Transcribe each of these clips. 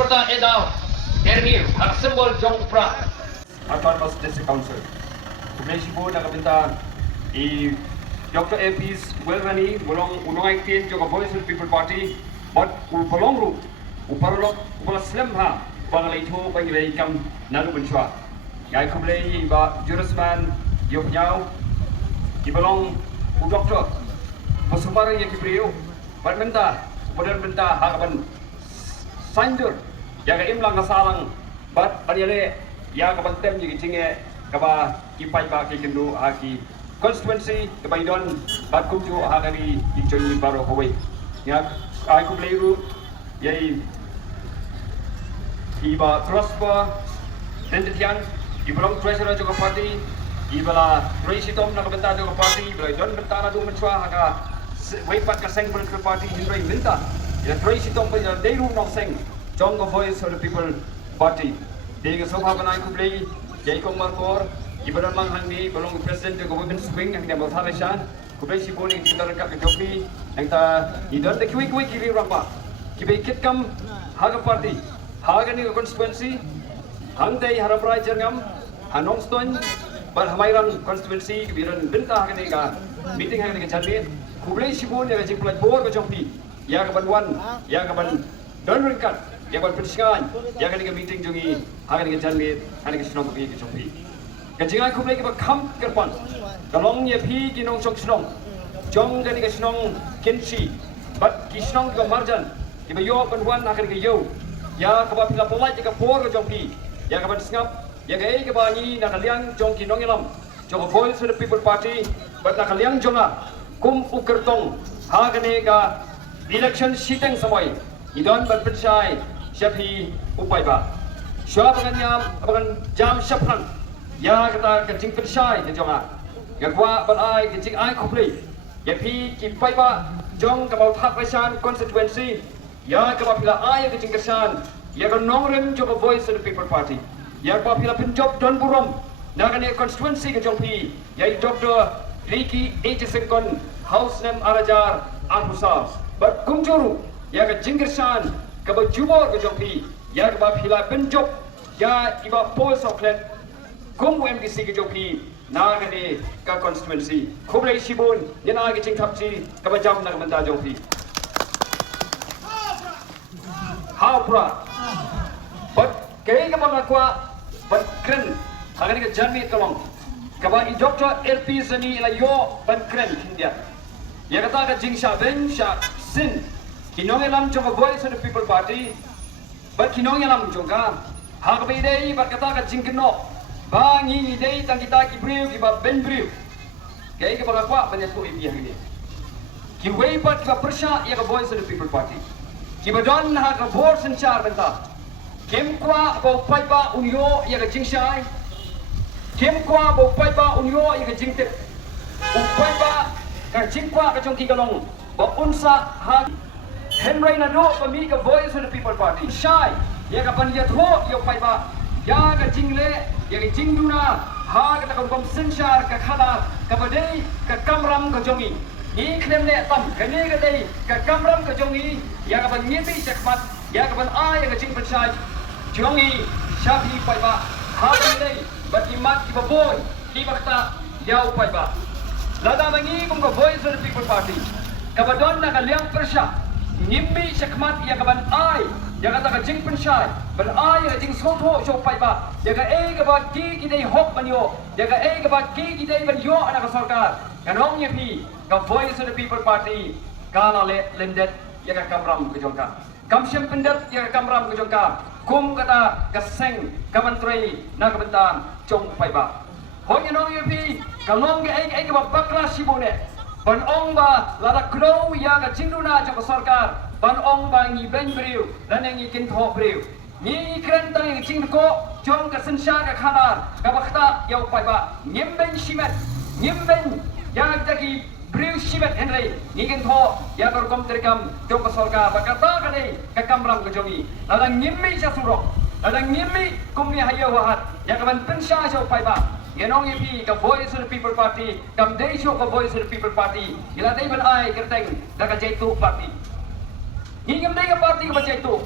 Perta Edau, Ermir, hak simbol Jong Pra. Autonomous District Council. Kemudian sibu nak minta Dr. AP's Welrani, bolong unong aitin juga Voice of the People Party, but bolong ru, uparolok, upala slim ha, bang itu bagi lagi kam nalu bencua. Yai kemudian iba Jurusman Yopnyau, ibalong Doctor, pesumaran yang kipriu, but minta, kemudian minta hakapan Sanjur, jaga imlang kasalang, but adiale ya kabantem jadi tinggal kaba kipai ba kikendu aki constituency kaba idon bat kumju hakari ikjoni baro hawai ya aku beliru yai iba prosper dendetian ibalong treasurer juga party ibala presitom nak bentar juga party ibala don bentar adu mencua haka weipat ka seng political party hindrai minta ya presitom ba deiru nok seng jong Voice of the People Party Dega sofa banai kublei jai kong markor ibaran mang hangni belong presiden juga women swing yang dia mau thalesan kublei si boni kita rengkap ke jopi yang ta idon de kui kiri ramba kibai kitkam haga party haga ni constituency hangdei haram rai jerngam hanong ston bar hamairan constituency kibiran benta haga ni ga meeting haga ni chali kublei si boni ga jingplat bor ke jopi ya ka banwan ya ka ban don rengkat ya buat persiapan, ya kan kita meeting jungi, hari ini jalan lihat, hari ini senang pergi ke Jopi. Kejangan aku lagi berkam kerpan, kalau ni pergi kinong cok senang, jong kan kita senang kenci, but kinong juga marjan, kita yo penwan akan kita yo, ya kabar pila polai jika por ke Jopi, ya kabar sengap, ya gay kabar ni nak kalian jong kinong ilam, jong Voice of the People Party, but nak kalian jonga, kum ukertong, hari ini ka election sitting samai, idon berpercaya. Syafi upai ba. Syab akan jam syapran. Ya kata kencing persai ke jonga. Ya kuat berai kencing ai kopli. Ya pi kipai ba jong kabau thak pesan constituency. Ya kabau pila ai kencing kesan. Ya kan nongrem jong Voice of the People Party. Ya kabau pila penjob don burom. Nakan ya constituency ke jong pi. Ya Dr. Ricky Ejisengkon House Name Arajar Anhusab. But kumjuru ya kencing kesan. Kaba jubor ke jompi, ya kaba pila penjob, ya iba pol soklet, kum MDC ke jompi, naga ni ka constituency, kublai sibun, ni naga cing tapsi, kaba jam naga menta jompi. How pra? But kaya kaba ngakwa, but kren, haga ni ka janmi kalong, kaba i Dr. LP seni ila yo, but kren hindia, ya kata ka jing sha ben sha sin. Kinong elam jong Voice of the People Party, but kinong elam jong ka, hak beidei berkata ka jingkeno, bangi idei tang kita kibriu kiba ben briu, kaya kiba kakwa banyak tu ibi yang ini. Kiwei pat kiba persya ia ka Voice of the People Party, kiba don hak ka bor sencar benta, kem kwa bau pai ba unyo ia ka jingshai, kem kwa bau pai ba unyo ia ka jingtip, upai ba ka jingkwa ka jong kigalong, ba unsa hak Henry Nado pemi ke Voice of the People Party. Shy, ya kapan dia tho yo pai ba. Ya ka jingle, ya ka jingduna, ha ka takam sensyar ka khala, ka badai ka kamram ka jongi. Ni klem le tam, ka ne ka dei ka kamram ka jongi, ya ka ban nyepi chakmat, ya ka ban ai ka jing persai. Jongi shabi pai ba. Ha ka dei, bat imat ki baboy, ki bakta yau pai ba. Lada mangi kum ka Voice of the People Party. Ka badon na ka liang persya. Nimbi syakmat ia kaban ai ya kata ka jing pensai ban ai ya jing soto so pai ba ya ka ka ba ki dei hok banyo ya ka ka ba ki dei ban yo ana ka sarkar kanong ye pi ka Voice of the People Party kana le lendet ya ka kamram ke jongka kam syem pendet ya ka kamram ke jongka kum kata ka seng ka menteri na ka bentam jong pai ba ho ye nong ye pi kanong ka ba bakla sibone ban ong ba lada kro ya ka jingduna jong sarkar ban ong ba ngi ben briu dan ngi kin tho briu ni kren tang ngi jing ko jong ka sensha ka khadar ka bakta yau pai ba nyem ben shimet nyem ben ya jagi briu shimet henry ni kin tho ya ka kom terkam jong ka sarkar ba kata ka dei ka kamram ka jongi lada nyemmi sa surok lada nyemmi kum ni hayo wahat ya ka ban pensha jau pai ba Yenong ipi ka Voice of the People Party, kam deisyo ka Voice of the People Party, ila day ban ay kerteng da ka jaitu party. Ngingam day ka party ka ba jaitu.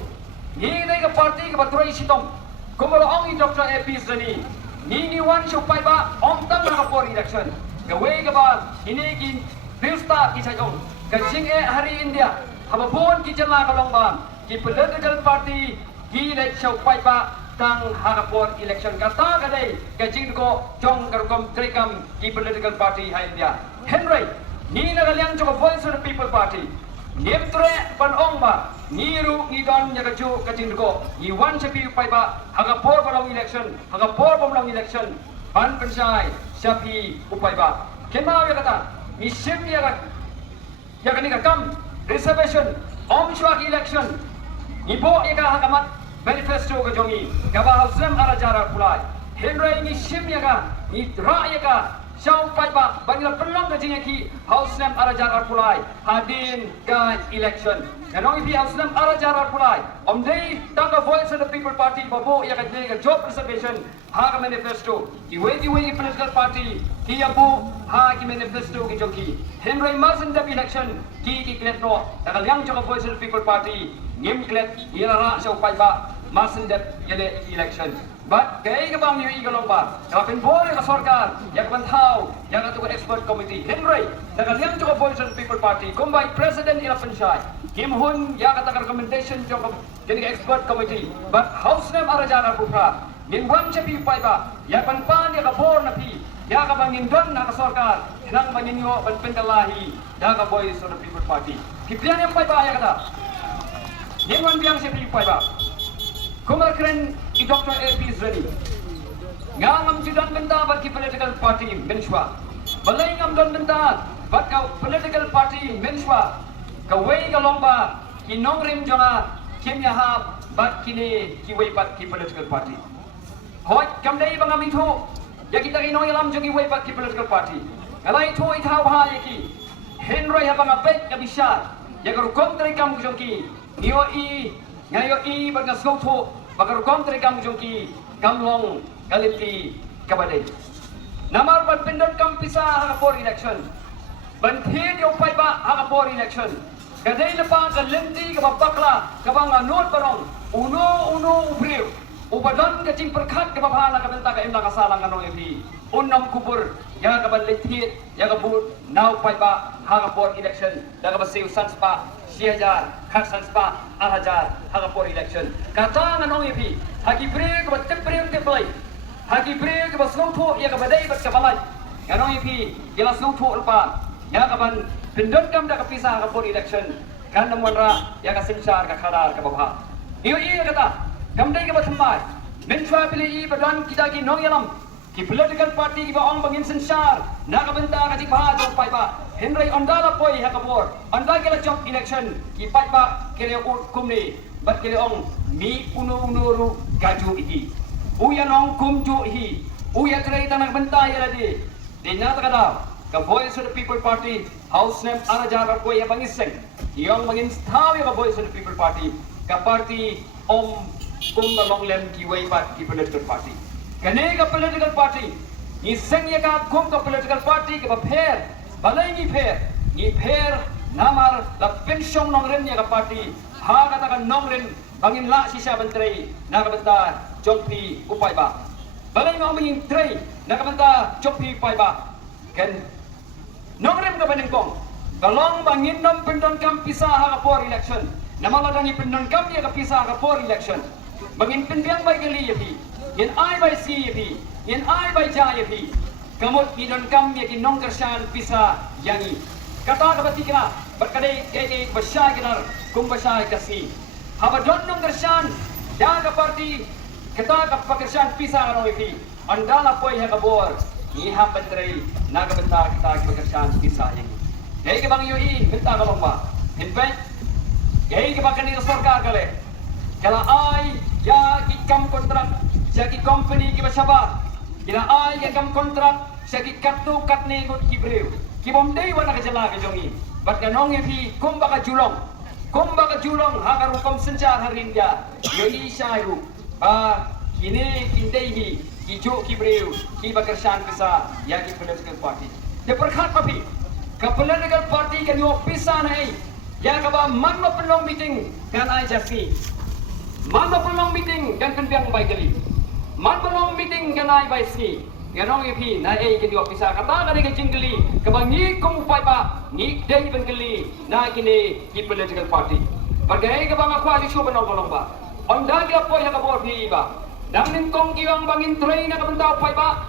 ni dai ka party ka batroi sitom kumalo ong i Dr. AP Zani ni wan supai ba ong tang na por election ka we ka ba ini ki Bilsta ki sajong ka jing hari India haba bon ki jala ka long ba ki political party ki le supai ba tang harapor election kata ka dai ka jing ko jong karukom trekam ki political party ha India Henry ni na galyang jo voice of the people party Niemtre pan ong ba niru ngidon nyaga ju kajing ko ni wan sapi pai ba hagapor palong election hagapor palong election pan pensai sapi upai ba kema ya kata ni sim ya ni ka kam reservation om shwa election ni bo ya ka hakamat manifesto ka jongi ka ba hausam ara jara pulai Henry ni sim ya ka ni ra ya ka Syau pai ba bangla pelong ka jinga ki house nam ara jarar pulai hadin ka election kanong ipi house nam ara jarar pulai om dei tanga voice of the people party babo ya ka ka job reservation ha ka manifesto ki we political party ki abu ha ki manifesto ki joki Henry Mason da election ki klet no ka liang jo voice of the people party ngim klet ira ra syau pai ba Mason da yele election But kay ka bang yung igalong ba? Kapin bore ka sorkar, yak bantaw, yak ato ka expert committee. Henry, nagaliyang jo ka voice of the people party, kumbay president ila pensay. Kim Hun, yak ato ka recommendation jo ka kini ka expert committee. But house name arajana pupra. Ningwan siya pipay ba? Yak banpan yak abor na pi. Yak ka bang nindon na ka sorkar, hinang maninyo banpintalahi, yak ka voice of the people party. Kipiyan yung pay ba yak ato? Ningwan biyang siya pipay ba? Kumakren i Dr. AP Zani. Ngam judan benda bat ki political party menshwa. Balay ngam don benda bat ka political party menshwa. Ka way ka lomba ki nongrim jonga kimya ha bat kini ki way bat ki political party. Hoy kam dai bang ami tho. Ya kita ino yalam jongi way bat ki political party. Kalai tho ithau ha yaki. Henry ha bang apet ka bisar. Ya ka rukom tari kam jongi. Niyo i ngayo i bagasgong tho bagarukom tari kam jongki kamlong kaliti kabade namar ban pindon kam pisa hagapor election ban thid yo pai ba hagapor election kadai na pa kalenti ka bakla ka bang anot barong uno ubriu ubadon ka cing perkhat ka babhala ka benta ka imla kasalang kanong epi unnam kubur ya ka ban lethit ya ka but now pai ba hagapor election daga basiu sans pa 10,000 khaksan spa 8,000 hagapor election kata nganong ipi hagi bre ka bat prem te play hagi bre ka basong tho ya ka badai bat ka balai nganong ipi gila song tho ulpa ya ka ban pindon kam da ka pisa hagapor election kan namwan ra ya ka simsar ka khadar ka babha iyo kata kam dai ka bathmai menchwa pili i badan kita ki nong yalam ki political party ki ba ong bangin sensar na ka benta ka jibha jong pai ba Henry ondala poi hakapor onda kela job election ki pai ba kele kumni bat kele ong mi unu gaju iki uya nong kumju hi uya trei tanak benta ya di dinya takada ka voice of the people party house name arajar ko ya bangiseng yong bangin thaw ya voice of the people party ka party om kum long lem ki way pat ki political party kane ka political party ni seng ya ka kum ka political party ka pher balai ni pher namar la pension nong ren ya ka party ha kata kan nong ren bangin la sisa bentrei na ka benta jompi upai ba balai ngom ingin trei na ka benta jompi upai ba ken nong ren ka benengkong kalong bangin nom pendon kam pisa ha ka por election namala dangi pendon kam ya ka pisa ha ka por election bangin pendiang bai geli ya pi yen ai bai si ya pi yen ai bai ja ya pi kamot idon kam ya ki nong kersan pisa yangi kata ka batikna berkadai kei besar kinar kum besar kasi haba don nong kersan ya ka party kata ka pakersan pisa ano ipi andala poi ha ka bor ni ha pentrei na ka benta kita ka pakersan pisa yangi kei ka bang yoi benta ka bang ba in fact kei ka bakani sarkar kale kala ai ya ki kam kontrak ya ki company ki basaba kila ay ya kam kontrak sa ki kattu katne ngot ki breu ki bomdei wana ka jala ka jongi bat ka nong fi kumba ka julong ha ka rukom sencar harindia yo i shairu ba kini kindei hi ki jo ki breu ki bakarsan pisa ya ki political party de perkhat papi ka political party kan yo pisa nai ya ka ba man ma pelong meeting kan ai jafi Man belong meeting kan penbiang by kali. Man belong meeting kan ai by ski. Ganong ipi na kini ofisa kata kali ke jingli kebangi kung pai ba ni dei ben kali na kini di political party. Pergai ke bang aku aja cuba nolong ba. Onda dia po ya ka bor pi ba. Dang nin kong giwang bangin train na kabenta pai ba.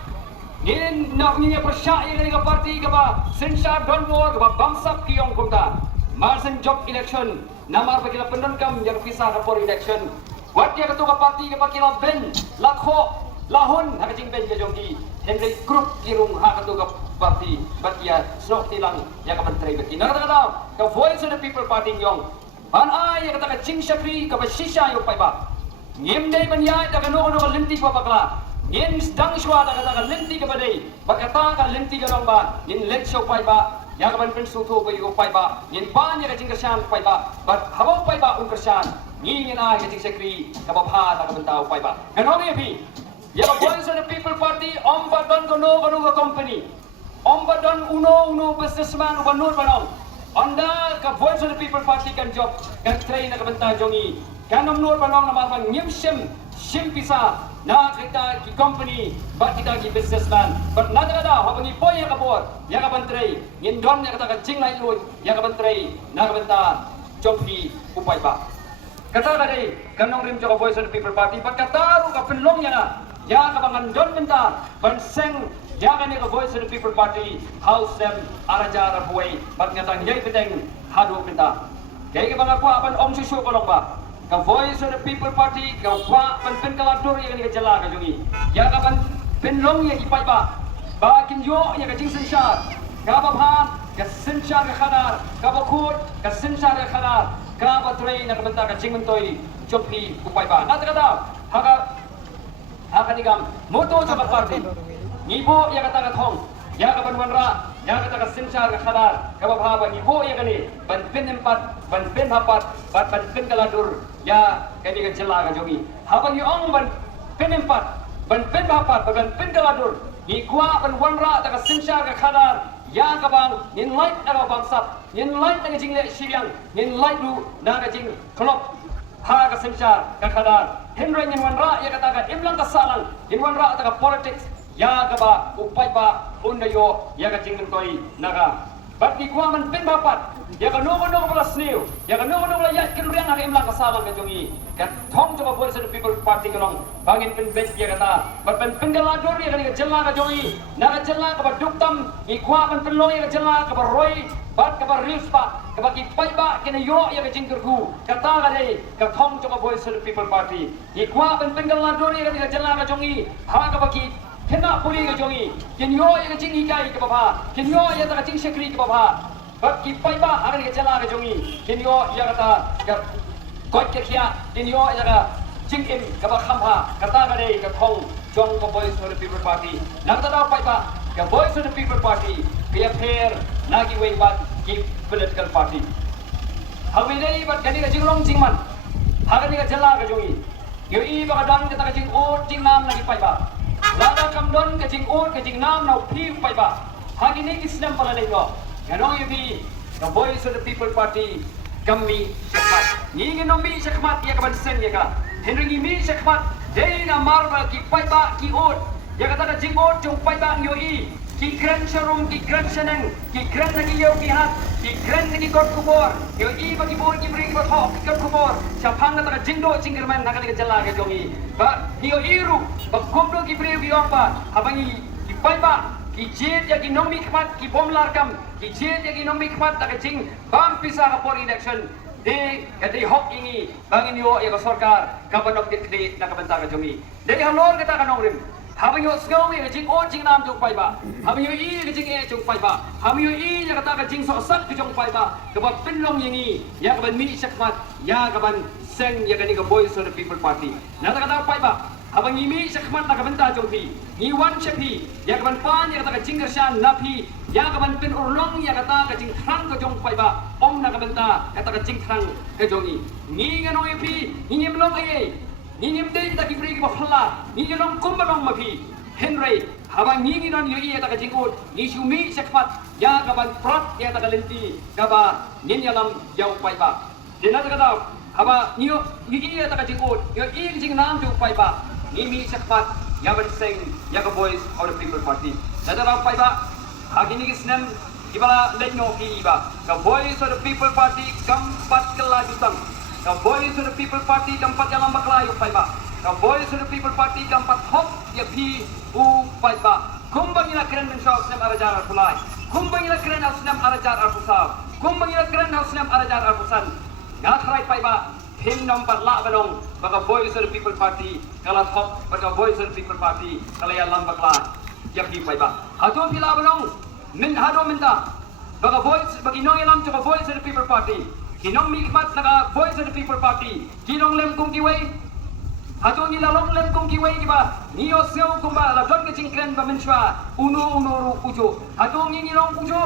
Ngin na niya persya ya ka party ka ba. Sensar don war ka ba bangsak kiyong kunta. Marsen job election namar pa kila pendon yang pisah ka for election. Wat dia ketua parti ka pa kila ben lakho lahon hakajing ben ka jonggi. Henry Group kirung ha ketua parti batia sok tilang ya ka menteri baki. Nakata ka voice of the people party yong. Ban ay kata ka ching shakri ka ba shisha yo pai ba. Ngim dei ban ya da ka no ka linti pa bakla. Ngin dang shwa da ka linti ka ba dei. Bakata ka linti ka rong ba. Ngin let show pai ba. Ya ka ban pen su tho ba yo pai ba. Ngin ban ya ka ching kershan pai ba. Bat hawo pai ba un kershan. Ngin ay ka ching shakri ka ba pha da ka bentau pai ba. Ganong ye pi. Ya voice of the people party om badon kono company om badon uno businessman banur banong anda ka voice of the people party kan job kan train na kabanta jongi kan nur banong na mafang nyimshim shimpisa na kita ki company ba kita ki businessman but nadada habangi boy ya kabor ya ka bantray ngindon ya kata ka jinglai lu ya ka bantray na kabanta job ki upay ba kata kare kanong rim jo voice of the people party but kataru ka penlong ya na ya kabangan don benta banseng ya kan ka voice of the people party house them araja rabuai bat ngatang yai pedeng hadu benta kay ka bang ako apan om susu kolong ba ka voice of the people party ka kwa pan pen kala dur ya ka jala ka jungi ya ka pan penlong ya ipai ba bakin yo ya ka jing sensar ka ba phan ka sensar ka khadar ka ba khut ka sensar ka khadar ka ba train na ka benta ka jing mentoi chopi upai ba na ta ka haka akanigam moto sa party nibo ya kata kathong ya ka banwanra ya kata ka sensar ka khadar ka babhaba nibo ya kani ban pin empat ban pin hapat ban pin kaladur ya kani ka jela ka jogi habang yung ban pin empat ban pin hapat ban pin kaladur ni kwa ban wanra ta ka sensar ka khadar ya ka bang nin light na bang sap nin light na jingle siriang nin light du na ka jing klop ha ka sensar ka khadar Henry in wanra ya kata ka imlang kasalang in wanra ta politics ya ka ba upay ba unda yo ya ka jingin toy naga bat ki kwa man pin bapat ya ka no bala snew ya ka no bala ya kin riang ha imlang kasalang ka jongi ka thong jo voice of the people party kalong bangin pin bet ya kata bat pin galador ya ka jella ka jongi naga jella ka ba duktam ki kwa man pin lo ya ka jella ka ba roy bat ka ba rispa ka ba ki pai ba kina yo ya ka jingker ku kata ka dei ka thong jo voice of the people party ki kwa man pin galador ya ka jella ka jongi ha ka ba ki kena puli ka jongi kin yo ya ka jingi kai ka ba kin yo ya ta ka jing shakri ka ba bat ki pai ba ha ka jella ka jongi kin yo ya kata ka kot ka khia kin yo ya ka jing im ka ba khamha kata ka dei ka thong jong ka voice of the people party nang ta da pai ba ka voice of the people party be fair nagi way bat ki political party hawi dei bat kani ka jinglong jingman ha ka ni ka jella ka jongi yo I ba ka dan ka ta ka jing o jing nam lagi pai ba lada kam don ka jing o ka jing nam nau phi pai ba ha ki ni kisnam pala nei go ganong yo bi ka voice of the people party kami sekmat ni genomi sekmat ya ka ban sen ya ka henry ni mi sekmat dei na marba ki pai ba ki ot ya kata ka jing ot jong pai ba yo I ki kren sharum ki kren seneng ki kren lagi yo ki hat ki kren lagi kot kubor yo I bagi bor ki bring bat hok kot kubor chapang kata ka jingdo jingirman na ka jala ka jongi ba yo iru ba komdo ki bring ki omba habangi ki pai ba ki jet ya ki nomi khmat ki bomlar kam ki jet ya ki nomi khmat ta ka jing bam pisa ka por election de kati hok ingi bangin yo ya ka sarkar ka banok dikri na ka banta ka jongi de halor kata ka nongrim habang yo sgaw ya jing o jing nam jong pai ba habang yo I ka jing e jong pai ba habang yo I ya kata ka jing so sak jong pai ba ka ba pinlong yingi ya ka ban mi sakmat ya ka ban seng ya ka ni ka voice of the people party na ta kata pai ba habang imi sakmat na ka banta jong pi ni wan chepi ya ka ban pan ya kata ka jing kershan na pi ya ka ban pin urlong ya kata ka jing thrang ka jong pai ba om na ka banta kata ka jing thrang ka jongi ni ngano pi ni nyemlong ai ni nyemde kita ki bri ki ba khalla ni nyelong kumbalong mapi Henry habang ni non yo I ta ka jingkut ni sumi sakmat ya ka ban prat ya ta ka lenti ka ba ninyalam yaw pai ba dinat ka daw haba niyo iya ta kajingut yo i jing nam tu pai ba ni mi sakpat ya ban sing ya ka voice of the people party dadara pai ba agini kisnem ibala lenyo ki ba ka voice of the people party kampat kelanjutan ka voice of the people party kampat yang lambak layu pai ba ka voice of the people party kampat hop ya pi u pai ba kumbang ila keren men shaw snem arajar fulai kumbang ila keren snem arajar arfusab kumbang ila keren snem arajar arfusan ngathrai pai ba him nomor la banong baka voice of the people party kala hop baka voice of the people party kala ya lambak la ya pi pai ba hado pila banong min hado minta baka voice bagi nong ilam to voice of the people party kinong mikmat naka voice of the people party kinong lem kung kiway hado ni lalong lem kung kiway kiba niyo seo kumba la don ke jingkren ba menshwa uno ru ujo hado ni nong ujo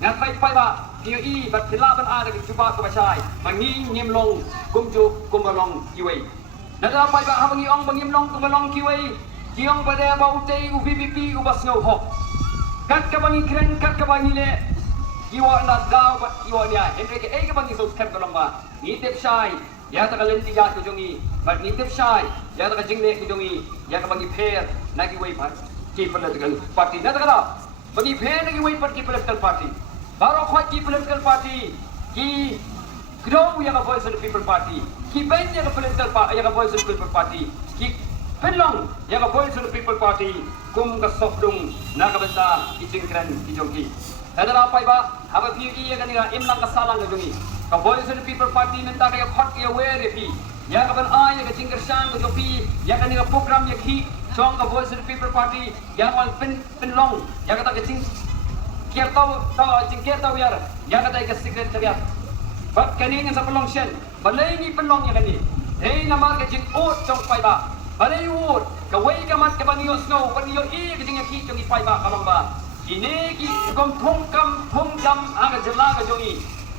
ngat pai ba niyo i bat pila ban ada ke cuba ko basai mangi nyim long kumju kumbalong kiway nada pai ba habangi ong bangim long kumbalong kiway kiong pada ba utei u BBP u basngau hok kat ka bangi kren kat ka bangi le iwa na daw ba iwa niya Henry ke ka bangi subscribe ko lang ba ni tip shai ya ta kalen ti ya ko jongi but ni tip shai ya ta ka jingle ko jongi ya ka bangi pair na ki way pa ki political party na ta ka bangi pair na ki way pa ki political party baro khwat ki political party ki grow ya ka voice of the people party ki ben ya ka political party ya ka voice of the people party ki penlong ya ka voice of the people party kum ka sofdung na ka banta ijingkran ijongki adara pai ba haba pi i ya kanira imlang ka salang ka jongi ka voice of the people party minta ka ya khot ya were pi ya ka ban ya ka jingkar sang ka jopi ya kanira program ya ki chong ka voice of the people party ya wal penlong ya ka ta ka jing kier tau jingker tau ya ka ta ka secretariat bat kaning sa pelong shen balai ni penlong ya kani hey namar ka jing ot chong pai ba balai ot ka wei ka mat ka baniyo snow baniyo i ka jing ki chong i pai ba kalong ba ini ki kom thong jam aga jela ka jongi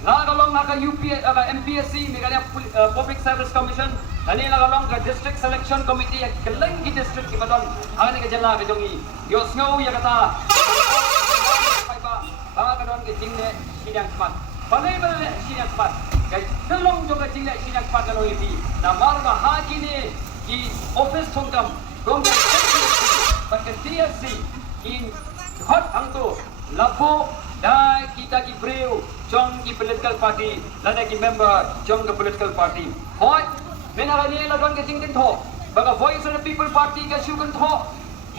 la ka long aga UPS aga MPSC Meghalaya Public Service Commission ani la ka long ka district selection committee ya keleng ki district ki badon ani ka jela ka jongi yo snow ya kata pai ba ka don ke jing ne sidang smart balai sidang smart kai kelong jong ka jing ne sidang smart ka loyi na mar ba haji ne ki office thongkam gong ka TFC in hot angto lapo da kita ki breu jong ki political party lada ki member jong ka political party hoi menara ni la don ke jing tin tho baga voice of the people party ka shukan tho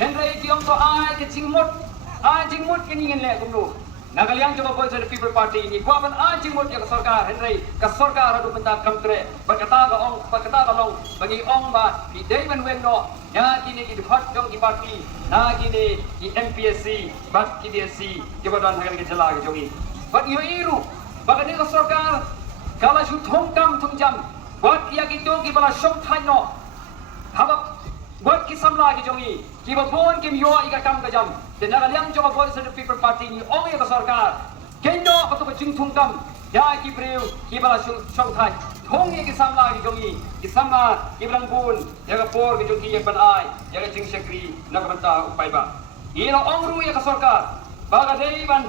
henry ki ong to ai ke jingmot ke ningen le kumlu nagaliang coba voice of the people party ni kwa ban jingmot ya ka sarkar henry ka sarkar adu benda kamtre berkata ka long bagi ong ba di David Wengno ya kini ki hot jong ki party na kini ki MPSC bat ki DSC ki badan hagan ke jela ke jongi bat yo iru bagani ka sarkar kala shu thongkam thungjam bat ya ki to ki bala shom thaino habak bat ki samla ki jongi ki ba bon ki yo ika kam ka jam de nagaliang coba voice of the people party ni ong ya ka sarkar kendo ka to jing thongkam ya ki breu ki bala shom thai thong ye ki samla ki jongi ki samla ki brangpun ya ka por ki jongi ya ban ai ya ka jing sekri na ka banta upai ba ilo ong ru ya ka sarkar baga dei ban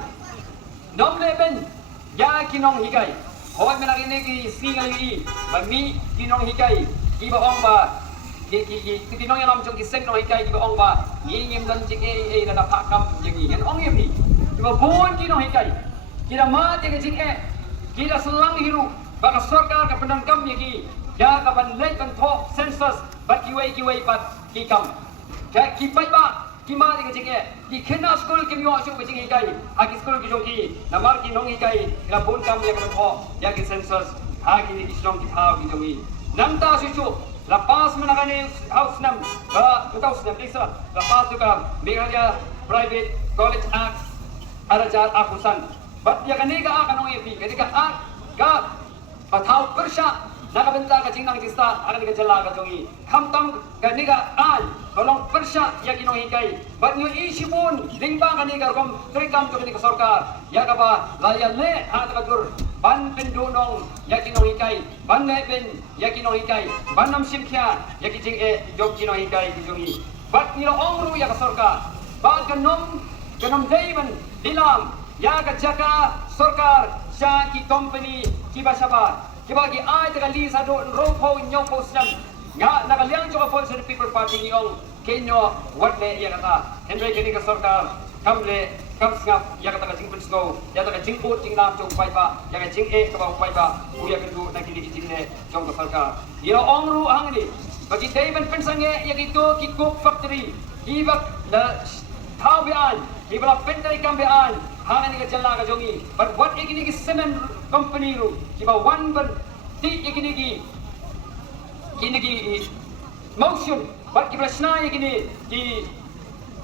nom le ben ya ki nong higai hoy menang ini ki singal i ba mi ki nong higai ki ba ong ba ki nong yang jong ki seng nong higai ki ba ong ba ni ngim dan jing e na pa kam jing ni ngan ong ye pi ki ba bon ki nong higai ki da ma jing jing e ki da selang hiru baka sarkar ka pendan kam ye ki ya ka ban le kan tho census bat ki wei bat ki kam ka ki pai ba ki ma de jing e ki khena school ki myo shu jing higai a ki school ki jong ki namar ki nong higai ka bon kam ye ka tho ya ki census ha ki ni ki jong ki phao ki jong ni nanta su chu lepas menangani house nam 2019 lepas juga Meghalaya Private College Act arajar akusan bat ya kaniga akan ong yepi kaniga ga patau persya nakabenta ka jingnang kista akan ka jala ka jongi khamtam kaniga tolong persya ya kinong hikai bat nyo isipun lingba kaniga kom trikam to kaniga sarkar ya ka ba laya le hat ka dur ban pendunong ya kinong hikai ban le ben ya kinong hikai ban nam simkhya ya ki jing e jok kinong hikai ki jongi bat nilo ongru ya ka sarkar ba kanom deiman dilam ya ka jaka sarkar sya ki company ki basaba kibagi ay taga li sa do ro po nyong po siam nga nakaliang jo Voice of the People Party niong kenyo watle ya kata Henry kini ka sarkar kamle kam sngap ya kata jing pensgo ya kata jing po jing nam jong pai ba ya kata jing ka ba pai ba uya kendu na kini jing ne jong ka sarkar iro ongru ang ni bagi David pensange ya gitu ki cook factory hibak la thau bian hibla pentai kambean hangan ni jalla ka jongi but what ikini ki cement company ru kiba one ban ti ikini ki motion but kiba sna ikini ki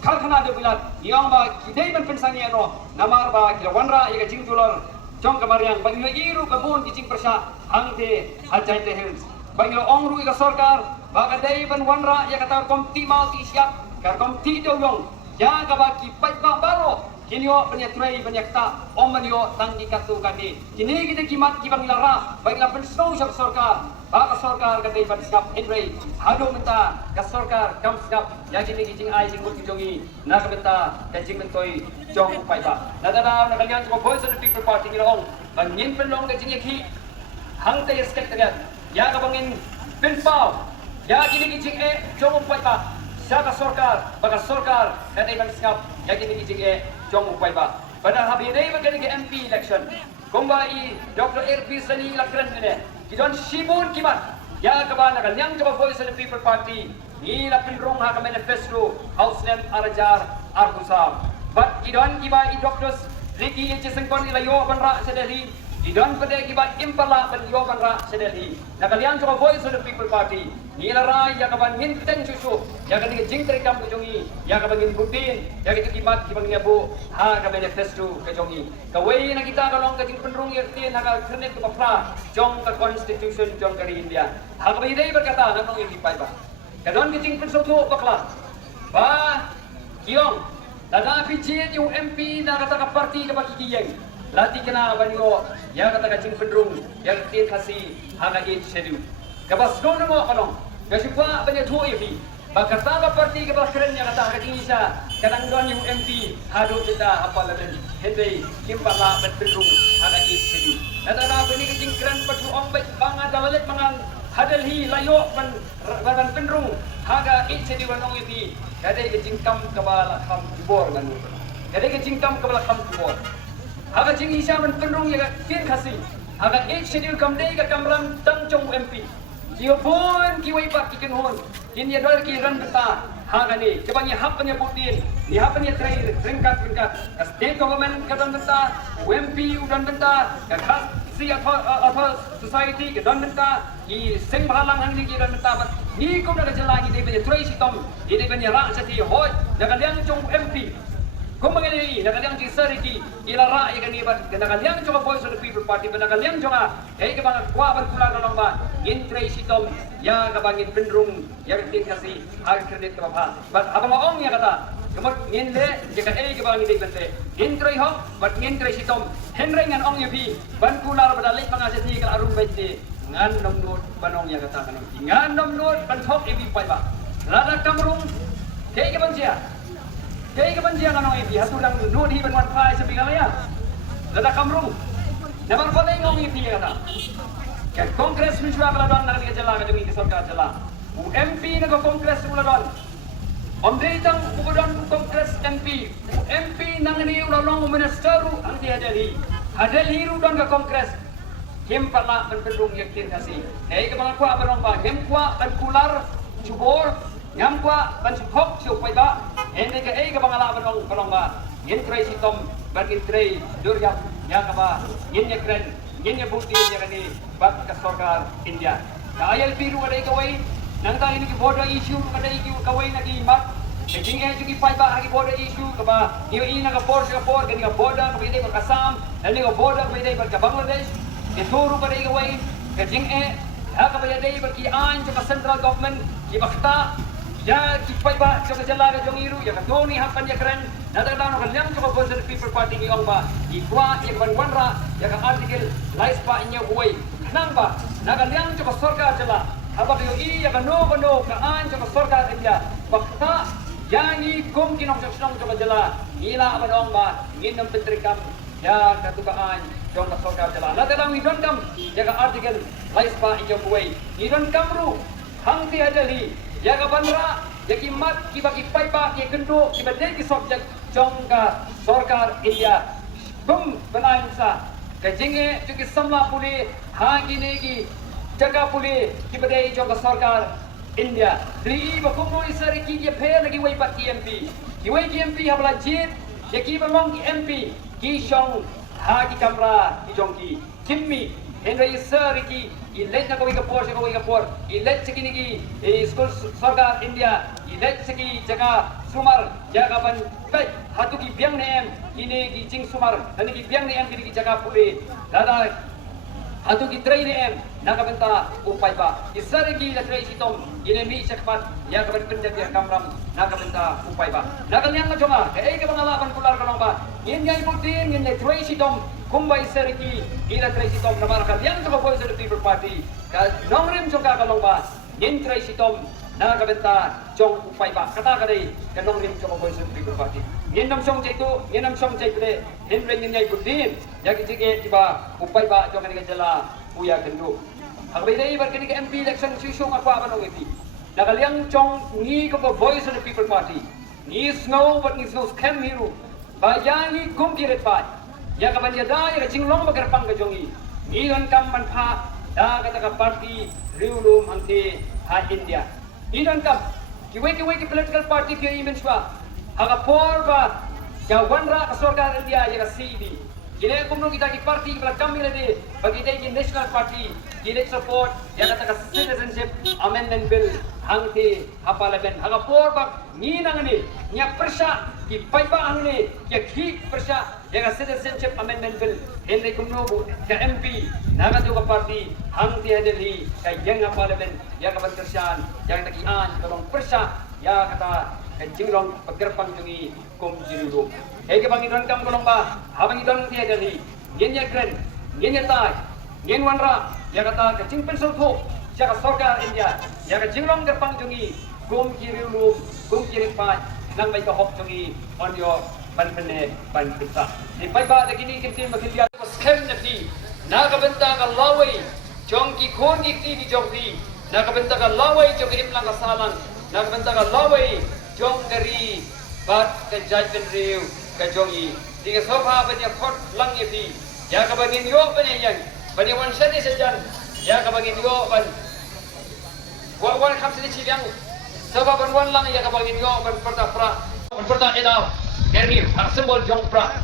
kalkhana de bilat yang ba ki David pensange no namar ba ki wanra ya jing tulor jong kamariang bagi iru kabun ki jing persa hangte hajai te hills bagi ongru ka sarkar baga David wanra ya kata komti mau ti siap kar komti do yong ya ka ba ki pai ba baro kinyo penyatrai penyakta omanyo tanggi katu kani kini kita kimat kibang lara baiklah pensau sab sarkar baka sarkar ka David skap Henry hado menta ka sarkar kam skap ya kini kijing ai jing mut jongi na ka menta ka jing mentoi jong pai ba na da na kalian ko Voice of the People Party ngilong bangin penlong ka jing yakhi hang te skek tagat ya ka bangin penpau ya kini kijing jong pai ba siapa sarkar baka sarkar ka David skap ya kini kijing jong upai ba pada habi dei magani ke MP election kumba I Dr. RP Sani lakran ne kidon shibun kimat ya kaba nakaliang jaba Voice of the People Party ni la pinrong ha ka manifesto house name arajar argusam but kidon kiba I Dr. Ricky Jesengkon ilayo banra sedeli kidon pada kiba impala ban yo banra sedeli nakaliang jaba Voice of the People Party ni la rai ya kaban ngin ten susu ya kan jing tri kam jongi ya kaban ngin butin ya kita kimat kibang nyabu ha ka manifesto ka jongi kawai na kita kalong ka jing penrung yerti na ka kernet ka pra jong ka constitution jong ka India ha ka dei berkata nanong yang dipai ba kadon ka jing pensoto bakla ba kiong tada PJ yung MP na kata ka party ka bakikiyeng lati kana banyo ya kata ka jing penrung ya tin kasi ha ka it schedule kabas ko na mo kalong kasi pa banyak tuwa ifi bakata ka party ka bakren niya kata ka tingisa kadanggon yung MP hado kita apa ladan hindi kimpala betulung ada isi nadara bini kecing kran patu ombet banga dawalet mangan hadalhi layo ban penrung haga isi di wanong ifi kadai kecing kam kabala kam bor nganu kadai kecing kam kabala kam bor haga jing isa ban penrung ya tin khasi haga isi di kam dei ka kamram tang chong MP Kiyo pun kiway pa kikinhon. Kinya dol ki ran beta. Hagani kebang hapnya putin. Ni hapnya tray ringkat. State government kadan beta. UMP udan beta. Khas si atau society kadan beta. I sing balang hang ni kidan beta. Ni ko na jalan ni de tray sitom. Ide benya ra sati hoy. Nakaliang chong MP. Kung magiging nakaliang di sariki ilara ya kani ba nakaliang jo Voice of the People Party ba nakaliang jo nga eh ka bang kwa ban kula no ba in Tracy Tom ya ka bang in penrung ya tin kasi har credit ka ba but abang ong ya kata kamot nginde ya ka eh ka bang hindi bante in Tracy ho but in Tracy Tom Henry ngan ong yupi ban kula ba dalik mga sati ka arum bente ngan nomnod banong ya kata kanang ngan nomnod ban thok ibi pai ba lada kamrung kay ka bang siya Kaya kebanjian anong ipi hatu dang nudi ban wan pai sabi kala ya. Lada kamrung. Naman pala ngong ipi kata. Kaya kongres miswa kala don nang jala ka dungi sarkar jala. MP na ko kongres mula don. Omdei tang ubodon kongres MP. MP nang ni ulong ministeru ang dia jadi. Hadali ru don ka kongres. Kim pala ban pendung yakin kasi. Kaya ka mga kwa banong ba. Kim kwa ban kular jubor. Ngam kwa ban sukhok siu pai ba. Hindi ka ka bangala banong ba. Ngin tray si Tom ban ngin tray durya ya ka ba. Ngin ya kren ngin ya bukti ya kani bak ka sarkar India. Ka ayal piru ka dai kawai nang ta ini ki border issue ka dai ki kawai na ki mat. Kajing ay jugi pai ba ki border issue ka ba. Iyo ina ka border kani ka border ka dai ka Assam, dali ka border ka dai ka Bangladesh. Ituro ka dai kawai kajing ha ka ba dai ba ki an ka central government ki bakta ya kipai ba sa jala ka jong iru ya ka doni hapan ya kren nadagdan no kanyang ko Voice of the People Party ni ong ba ikwa ya ban wanra ya ka article lais pa inyo buhay nang ba naganyang ko sarkar jala haba yo ya ka no ka an ko sarkar india bakta yani kum kinong sa ko jala ila abanong ba nginam petrikam ya katukaan jong ka sorkar jala na telang wi don kam jaga artikel lais pa injo kuwei ni don kamru hang ti adali jaga bandra yaki mat ki bagi pai pa ki kendo ki badai ki subjek jong ka sorkar India bum benain sa kajinge juki samla puli hangi negi jaga puli ki badai jong ka sorkar India tri bakumu isari ki ye phe lagi wei pa TMP ki wei TMP habla jit yaki bamong ki MP ki shong ha ki kamra ki jong ki kimmi Henry isari ki ilet na kawai kapor ilet sekini ki school sorkar India ilet seki jaga sumar jaga ban baik hatu ki biang nem ini ki jing sumar dan ki biang nem ki jaga puli dada hatu ki tray nem nakabenta upay ba isari ki la tray sitom ini mi sekmat ya kaban kerja dia kamram nakabenta upay ba nakalian mo jonga kay ka bangalaban kular kalong ba yin yai putin yin tray sitom kumbai isari ki ila tray sitom namarakan yang to boys of the people party ka nongrim jonga kalong ba yin tray sitom nakabenta jong upay ba kata kadai ka nongrim jonga boys of the people party yin nam song jaitu yin nam song jaitu de yin ring yin yai putin ya ki jige tiba upay ba jonga ni jala uya kendu Hagbai dai bar kini MP election susung apa apa nong MP. Nakaliang chong ni ko voice of the people party. Ni snow but ni snow scam hiru. Bayangi gum kiret pa. Ya ka banya da ya jinglong bagar pang ka jongi. Ni ron kam ban pha da kata ka party riulum hangte ha India. Ni ron kam ki wei political party ki imens ba. Haga por ba ya wanra ka sorkar India ya ka CD. Kini kumno kita ki party kala kami lade bagi dai ki national party kini support yang kata citizenship amendment bill hangti hapalaben haga por bak ni nangani nya persya ki paiba angni ya ki persya yang citizenship amendment bill hindi kumno bu ka MP naga tu ka party hangti hadeli ka yang hapalaben ya ka persyan yang takian tolong persya ya kata jinglong paggerpang jungi kum jirudo Ege bangidon kam kolong ba, habangidon dia dari, ngenya kren, ngenya tai, ngen wanra, ya kata kecing pensel tho, jaga sorkar India, ya ka jinglong gerpang jungi, gum kiri ulum, gum kiri pai, nang bai ka hok jungi, on yo ban bene ban pita. Di pai ba lagi ni kintin makilia scam na fi, naga benta ka lawai, jong ki khon ki ti di jong fi, naga benta ka lawai jong ki implang ka salang, naga benta ka lawai jong dari bat ka judgment riu. Kajongi tiga sofa banyak kot lang yepi ya kabangin yo banyak yang banyak wan seni sejan ya kabangin yo ban wan kham seni cilang sofa ban wan lang ya kabangin yo ban perta pra ban perta edau kerni hak simbol jong pra